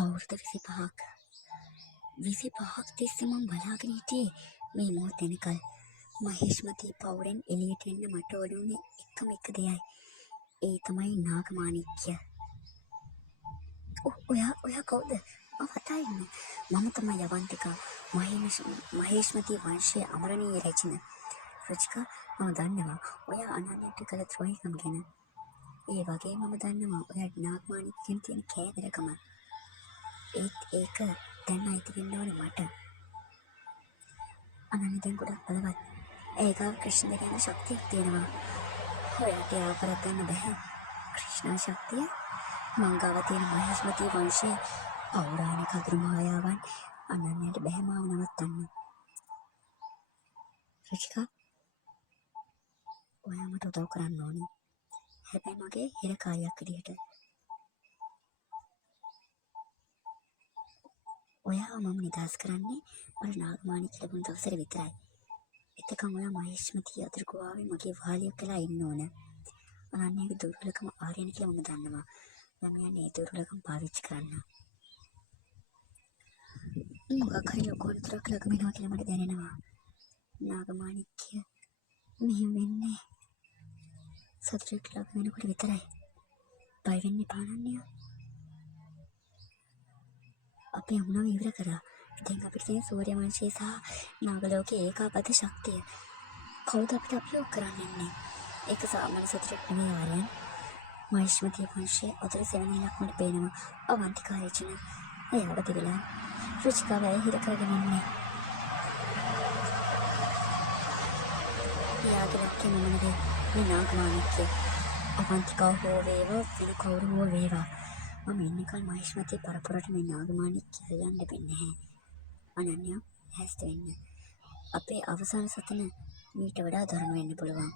අවුරුදු 25ක් තිස්සේ මම බලාගෙන හිටියේ මේ මොහොත වෙනකල්. මහේෂ්මති පවුරෙන් එළියට එන්න මට ඕනුනේ එකම එක දෙයයි. ඒ තමයි නාගමාණික්‍ය. ඔයා කවුද? අවතයින්න. මම තමයි යවන්තිකා. මහේෂ්මති වංශයේ අමරණීය රැජින. රුචිකා, මම දන්නවා ඔයා අනන්‍යයට කළ ද්‍රෝහිකම් ගැන. ඒ වගේ මම දන්නවා ඔයා නාගමාණික්‍යන් තියෙන කෑදරකම. ඒත් ඒක දැන් අයිති වෙන්න ඕනේ මට. අනන්‍ය දැන් ගොඩක් බලවත්. ඒ ගාව ක්‍රිෂ්ණ ගැන ශක්තියක් තියෙනවා. ඔයාට ඒව කරගන්න බැහැ. ක්‍රිෂ්ණා ශක්තිය මංගාව තියෙන මහේෂ්මති වංශයේ පෞරාණික අතුරු මායාවන් අනන්‍යයට බැහැ මාව නවත්තන්න. රුචිකා, ඔයා මට උදව් කරන්න ඕනේ. හැබැයි මගේ හිරකාරියක් විදිහට. ඔයාව මම නිදහස් කරන්නේ මට නාගමාණික්‍ය ලැබුණ දවසට විතරයි. එතකම් ඔයා මහේෂ්මති අතුරු ගුහාවේ මගේ වහලියක් වෙලා ඉන්න ඕන. අනන්‍යගේ දුර්වලකම ආර්යන කියලා මම දන්නවා. මම යන්නේ ඒ දුර්වලකම පාවිච්චි කරන්න. මොකක් හරි ලොකු අනතුරක් ළඟම වෙනවා කියලා මට දැනෙනවා. නාගමාණික්‍ය මෙහෙම වෙන්නේ සතුටට ළඟ වෙනකොට විතරයි. බය වෙන්න එපා අනන්‍ය. අපි යමුනාව ඉවර කරා. දැන් අපිට තියෙන සූර්ය වංශය සහ නාගලෝකයේ ඒකාබද්ධ ශක්තිය. කවුද අපිට අභියෝග කරන්නේ? ඒක සාමාන්‍ය සතුටක් නෙමෙයි ආර්යයන්. මහේෂ්මති වංශයේ අතුරු සෙවණිලක් මට පේනවා. අවන්තිකා රචන. ඒ අවදි වෙලා රුචිකාව හිර කරගෙන ඉන්නේ. එයාගේ ලක්ෂ්‍ය මම නෙවෙයි. මේ නාගමාණික්‍ය. අවන්තිකාව හෝ වේවා වෙන කවුරු හෝ වේවා. මම ඉන්නකල් මහේෂ්මති පරපුරට මේ නාගමාණික්‍ය යන්න දෙන්නේ නැහැ. අනන්‍ය හැස්ත වෙන්න. අපේ අවසාන සතන මීට වඩා දරුණු වෙන්න පුළුවන්.